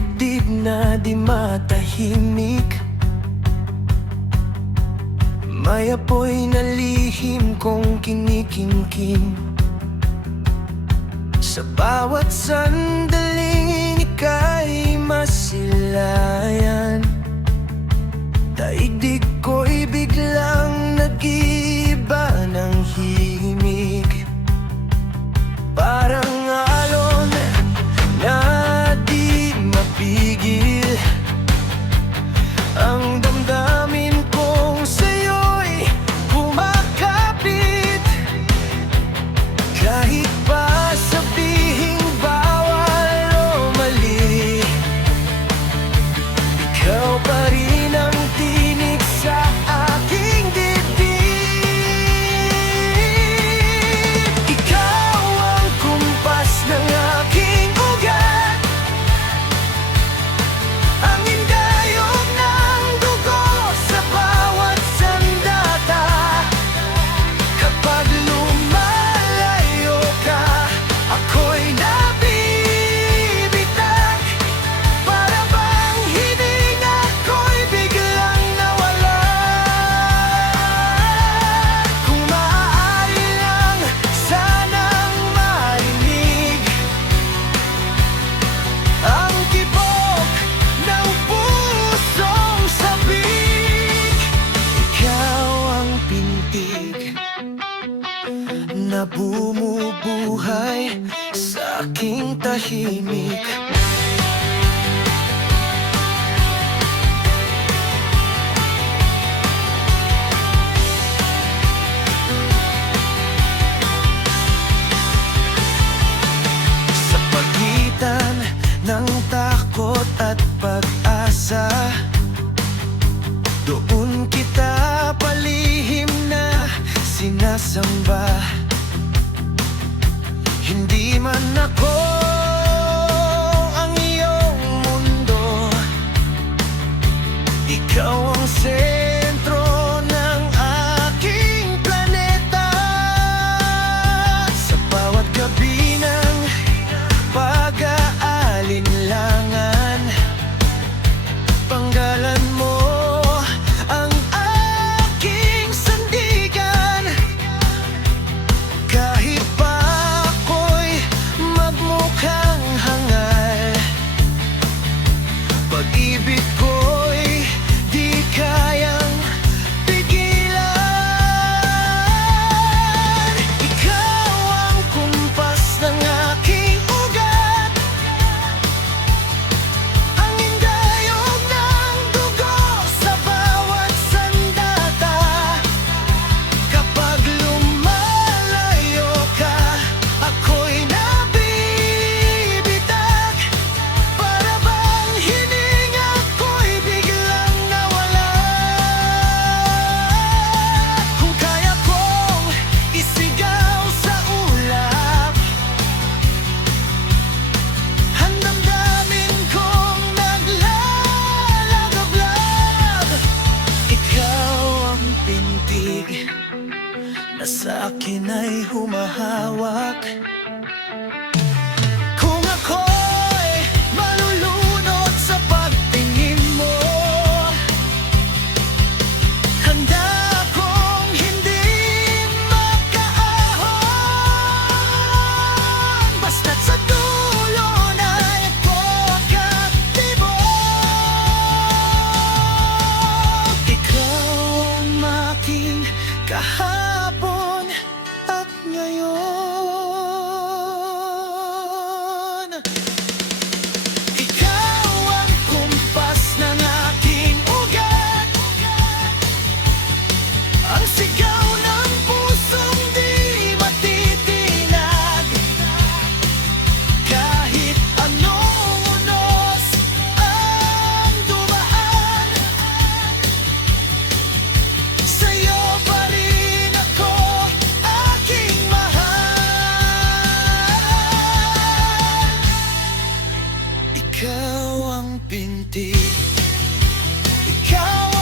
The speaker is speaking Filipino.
dibdib na di matahimik. May apoy na lihim kong kinikimkim. Sa bawat sandaling ika'y masilayan, daigdig ko'y biglang nag-iiba ng himig. Parang alon na di mapigil, ang damdamin kong sa'yo'y kumakapit. Kahit pa sabihing bawal o mali, ikaw pa rin ang tinig sa aking dibdib. Ikaw ang kumpas ng aking ugat, ang hindayog ng dugo sa bawat sandata. Kapag lumalayo ka, ako'y nabibitag. Para bang hininga ko'y biglang nawala. Kung maaari lang sanang marinig ang tibok ng pusong sabik. Ikaw ang pintig na bumubuhay sa aking tahimik. Sa pagitan ng takot at pag-asa, doon kita palihim na sinasamba. Hindi man ako ang iyong mundo, ikaw ang sentro ng aking planeta. Sa bawat gabi ng pag-aalinlangan, panggalan mo ang aking sandigan. Kahit pa ako'y magmukhang hangal, pag-ibig ko'y di kayang pigilan. Ikaw ang kumpas ng aking ugat, ang hindayog ng dugo sa bawat sandata. Kapag lumalayo ka, ako'y nabibitag. Para bang hininga ko'y biglang nawala. Kung kaya kong isigaw sa ulap, ang damdamin kong naglalagablab. Ikaw ang pintig na sa akin ay humahawak. Kung ako'y malulunod sa pagtingin mo, handa akong hindi makaahon. Basta't sa dulo na'y ako katibok. Ikaw ang aking kahapon at ngayon. Ikaw ang kumpas ng aking ugat, ang sigaw ng pusong di matitinag. Kahit anong unos ang dumaan, sa'yo pa rin ako aking mahal. Ikaw ang pintig, ikaw